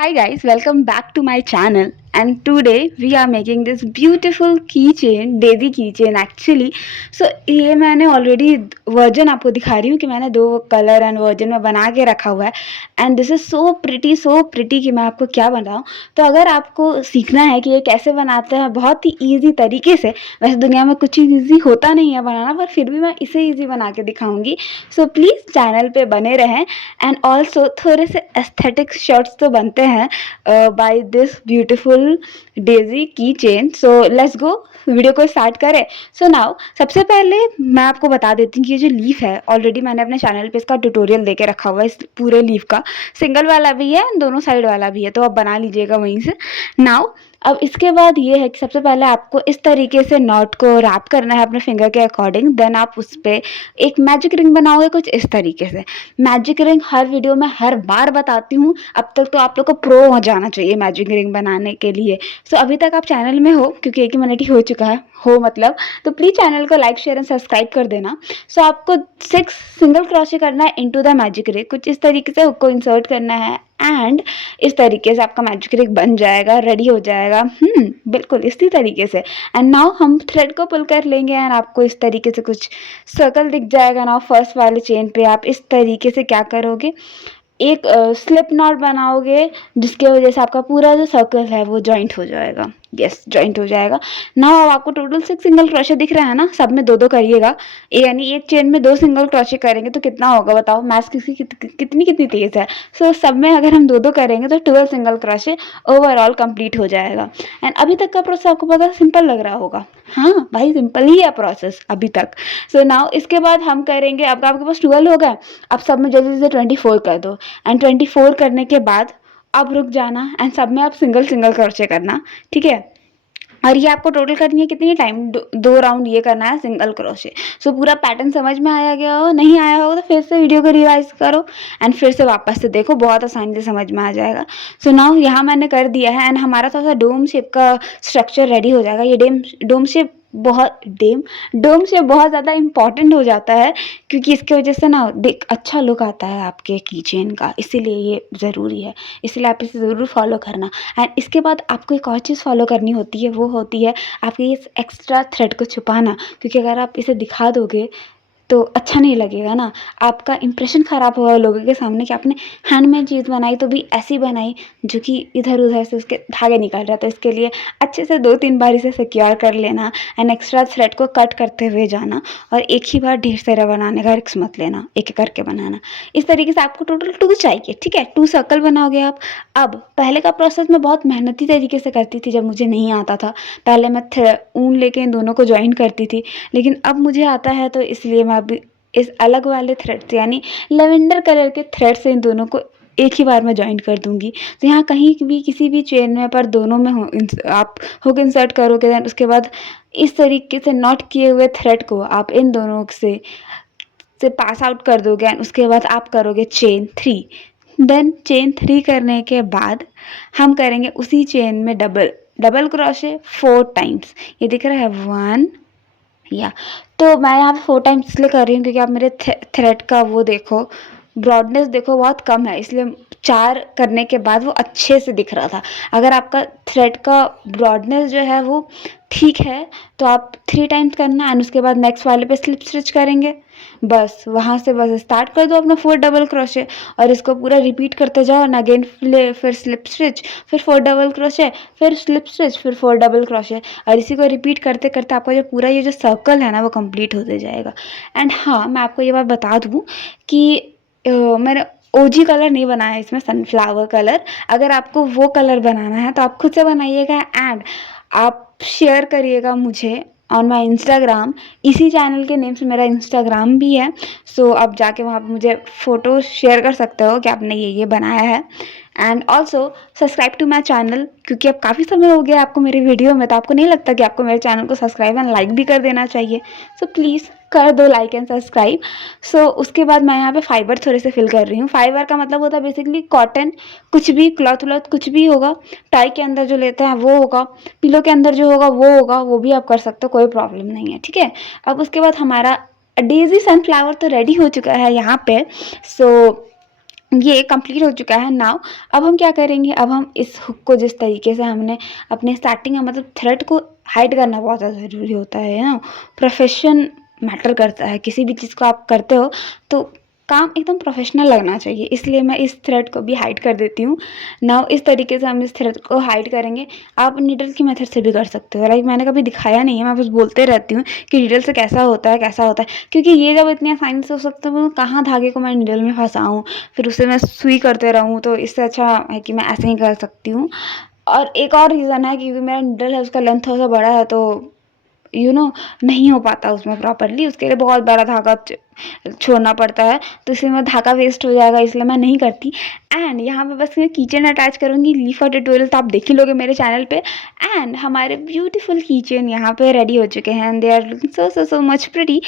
Hi guys, welcome back to my channel and today we are making this beautiful keychain, daisy keychain actually. So ये मैंने already version आपको दिखा रही हूँ कि मैंने दो कलर एंड वर्जन में बना के रखा हुआ है and this is so pretty कि मैं आपको क्या बनाऊँ। तो अगर आपको सीखना है कि ये कैसे बनाते हैं बहुत ही ईजी तरीके से, वैसे दुनिया में कुछ ईजी होता नहीं है बनाना, पर फिर भी मैं इसे ईजी बना के दिखाऊंगी। सो प्लीज़ चैनल पे बने रहें एंड ऑल्सो थोड़े से एस्थेटिक शॉट्स तो बनते हैं बाय दिस ब्यूटीफुल डेजी की chain. So let's go, video को स्टार्ट करें। सो नाउ सबसे पहले मैं आपको बता देती हूँ कि ये जो लीफ है ऑलरेडी मैंने अपने चैनल पे इसका ट्यूटोरियल देके रखा हुआ है। इस पूरे लीफ का सिंगल वाला भी है, दोनों साइड वाला भी है, तो आप बना लीजिएगा वहीं से। नाउ अब इसके बाद ये है कि सबसे पहले आपको इस तरीके से नॉट को रैप करना है अपने फिंगर के अकॉर्डिंग। देन आप उस पर एक मैजिक रिंग बनाओगे कुछ इस तरीके से। मैजिक रिंग हर वीडियो में हर बार बताती हूँ, अब तक तो आप लोग को प्रो हो जाना चाहिए मैजिक रिंग बनाने के लिए। सो अभी तक आप चैनल में हो, क्योंकि 1 मिनट ही हो चुका है हो मतलब, तो प्लीज़ चैनल को लाइक शेयर एंड सब्सक्राइब कर देना। सो आपको 6 सिंगल क्रोशे करना है इनटू द मैजिक रिंग, कुछ इस तरीके से उसको इंसर्ट करना है एंड इस तरीके से आपका मैजिक रिंग बन जाएगा, रेडी हो जाएगा। बिल्कुल इसी तरीके से। एंड नाउ हम थ्रेड को पुल कर लेंगे एंड आपको इस तरीके से कुछ सर्कल दिख जाएगा। नाउ फर्स्ट वाले चेन पे आप इस तरीके से क्या करोगे, एक स्लिप नॉट बनाओगे जिसके वजह से आपका पूरा जो सर्कल है वो जॉइंट हो जाएगा। यस, जॉइंट हो जाएगा। नाउ अब आपको टोटल 6 सिंगल क्रोशे दिख रहा है ना, सब में दो दो करिएगा। यानी एक चेन में 2 सिंगल क्रोशे करेंगे तो कितना होगा बताओ, मैथ्स कितनी तेज है। सो सब में अगर हम दो दो करेंगे तो 12 सिंगल क्रोशे ओवरऑल कंप्लीट हो जाएगा। एंड अभी तक का प्रोसेस आपको पता सिंपल लग रहा होगा। हाँ भाई, सिंपल ही है प्रोसेस अभी तक। सो नाउ इसके बाद हम करेंगे, अब आपके पास 12 हो गया, अब सब में जल्दी से 24 कर दो एंड 24 करने के बाद अब रुक जाना एंड सब में आप सिंगल सिंगल क्रोशे करना, ठीक है। और ये आपको टोटल करनी है कितनी टाइम, दो राउंड ये करना है सिंगल क्रोशे। सो पूरा पैटर्न समझ में आया गया हो, नहीं आया होगा तो फिर से वीडियो को रिवाइज करो एंड फिर से वापस से देखो, बहुत आसानी से समझ में आ जाएगा। सो नाउ यहाँ मैंने कर दिया है एंड हमारा थोड़ा सा डोम शेप का स्ट्रक्चर रेडी हो जाएगा। ये डोम शेप डोम शेप बहुत ज़्यादा इंपॉर्टेंट हो जाता है, क्योंकि इसके वजह से ना देख अच्छा लुक आता है आपके कीचेन का, इसीलिए ये ज़रूरी है, इसलिए आप इसे ज़रूर फॉलो करना। एंड इसके बाद आपको एक और चीज़ फॉलो करनी होती है, वो होती है आपके इस एक्स्ट्रा थ्रेड को छुपाना, क्योंकि अगर आप इसे दिखा दोगे तो अच्छा नहीं लगेगा ना, आपका इंप्रेशन ख़राब होगा लोगों के सामने कि आपने हैंडमेड चीज़ बनाई तो भी ऐसी बनाई जो कि इधर उधर से उसके धागे निकल रहा। तो इसके लिए अच्छे से 2-3 बार इसे सिक्योर कर लेना एंड एक्स्ट्रा थ्रेड को कट करते हुए जाना, और एक ही बार ढेर सारा बनाने का रिस्क मत लेना, एक एक करके बनाना। इस तरीके से आपको टोटल 2 चाहिए, ठीक है, 2 सर्कल बनाओगे आप। अब पहले का प्रोसेस मैं बहुत मेहनती तरीके से करती थी जब मुझे नहीं आता था। पहले मैं ऊन लेके इन दोनों को ज्वाइन करती थी, लेकिन अब मुझे आता है तो इसलिए मैं अब इस अलग वाले थ्रेड से, यानी लेवेंडर कलर के थ्रेड से इन दोनों को एक ही बार में ज्वाइन कर दूंगी। तो यहाँ कहीं भी किसी भी चेन में पर दोनों में आप हुक इंसर्ट करोगे, देन उसके बाद इस तरीके से नॉट किए हुए थ्रेड को आप इन दोनों से पास आउट कर दोगे एंड उसके बाद आप करोगे चेन 3। देन चेन 3 करने के बाद हम करेंगे उसी चेन में डबल क्रोशे 4 टाइम्स। ये दिख रहा है 1 या, तो मैं यहाँ पे 4 टाइम्स इसलिए कर रही हूँ क्योंकि आप मेरे थ्रेड का वो देखो, ब्रॉडनेस देखो बहुत कम है, इसलिए 4 करने के बाद वो अच्छे से दिख रहा था। अगर आपका थ्रेड का ब्रॉडनेस जो है वो ठीक है तो आप 3 टाइम्स करना एंड उसके बाद नेक्स्ट वाले पे स्लिप स्टिच करेंगे। बस वहाँ से बस स्टार्ट कर दो अपना 4 डबल क्रोशे और इसको पूरा रिपीट करते जाओ एंड अगेन फिर स्लिप स्टिच, फिर 4 डबल क्रोशे, फिर स्लिप स्टिच, फिर 4 डबल क्रोशे, और इसी को रिपीट करते करते आपका जो पूरा ये जो सर्कल है ना वो कंप्लीट होते जाएगा। एंड हाँ, मैं आपको ये बात बता दूँ कि मैंने ओजी कलर नहीं बनाया है इसमें, सनफ्लावर कलर। अगर आपको वो कलर बनाना है तो आप खुद से बनाइएगा एंड आप शेयर करिएगा मुझे ऑन माई इंस्टाग्राम। इसी चैनल के नेम से मेरा इंस्टाग्राम भी है, सो आप जाके वहाँ पे मुझे फ़ोटो शेयर कर सकते हो कि आपने ये बनाया है। And also subscribe to my channel, क्योंकि अब काफ़ी समय हो गया आपको मेरी वीडियो में, तो आपको नहीं लगता कि आपको मेरे चैनल को सब्सक्राइब एंड लाइक भी कर देना चाहिए। सो प्लीज़ कर दो लाइक एंड सब्सक्राइब। सो उसके बाद मैं यहाँ पे फाइबर थोड़े से फिल कर रही हूँ। फाइबर का मतलब होता है बेसिकली कॉटन, कुछ भी क्लॉथ व्लॉथ कुछ भी होगा, टाई के अंदर जो लेते हैं वो होगा, पिलो के अंदर जो होगा वो भी आप कर सकते हो, कोई प्रॉब्लम नहीं है, ठीक है। अब उसके बाद हमारा डेजी सनफ्लावर तो रेडी हो चुका है यहाँ पे। सो ये कंप्लीट हो चुका है नाउ। अब हम क्या करेंगे, अब हम इस हुक को जिस तरीके से हमने अपने स्टार्टिंग में मतलब थ्रेड को हाइड करना बहुत ज़्यादा ज़रूरी होता है ना, प्रोफेशन मैटर करता है। किसी भी चीज़ को आप करते हो तो काम एकदम प्रोफेशनल लगना चाहिए, इसलिए मैं इस थ्रेड को भी हाइड कर देती हूँ। नाउ इस तरीके से हम इस थ्रेड को हाइड करेंगे। आप नीडल की मेथड से भी कर सकते हो, लाइक मैंने कभी दिखाया नहीं है, मैं बस बोलते रहती हूँ कि नीडल से कैसा होता है कैसा होता है, क्योंकि ये जब इतनी आसानी से हो सकता है, कहाँ धागे को मैं नीडल में फंसाऊँ फिर उसे मैं सुई करते रहूँ, तो इससे अच्छा है कि मैं ऐसे ही कर सकती हूँ। और एक और रीज़न है, क्योंकि मेरा नीडल है उसका लेंथ थोड़ा सा बड़ा है, तो नहीं हो पाता उसमें प्रॉपरली, उसके लिए बहुत बड़ा धागा छोड़ना पड़ता है, तो इसलिए मैं धागा वेस्ट हो जाएगा, इसलिए मैं नहीं करती। एंड यहाँ पे बस मैं कीचेन अटैच करूँगी, लीफ का ट्यूटोरियल तो आप देख ही लोगे मेरे चैनल पे। एंड हमारे ब्यूटीफुल कीचेन यहाँ पे रेडी हो चुके हैं, and they are looking so so so much pretty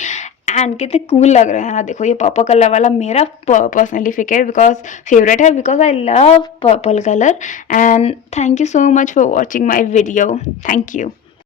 and कितने कूल लग रहे हैं ना। देखो ये पर्पल कलर वाला मेरा पर्सनली फेवरेट है, because I love purple colour. And thank you so much for watching my video. Thank you.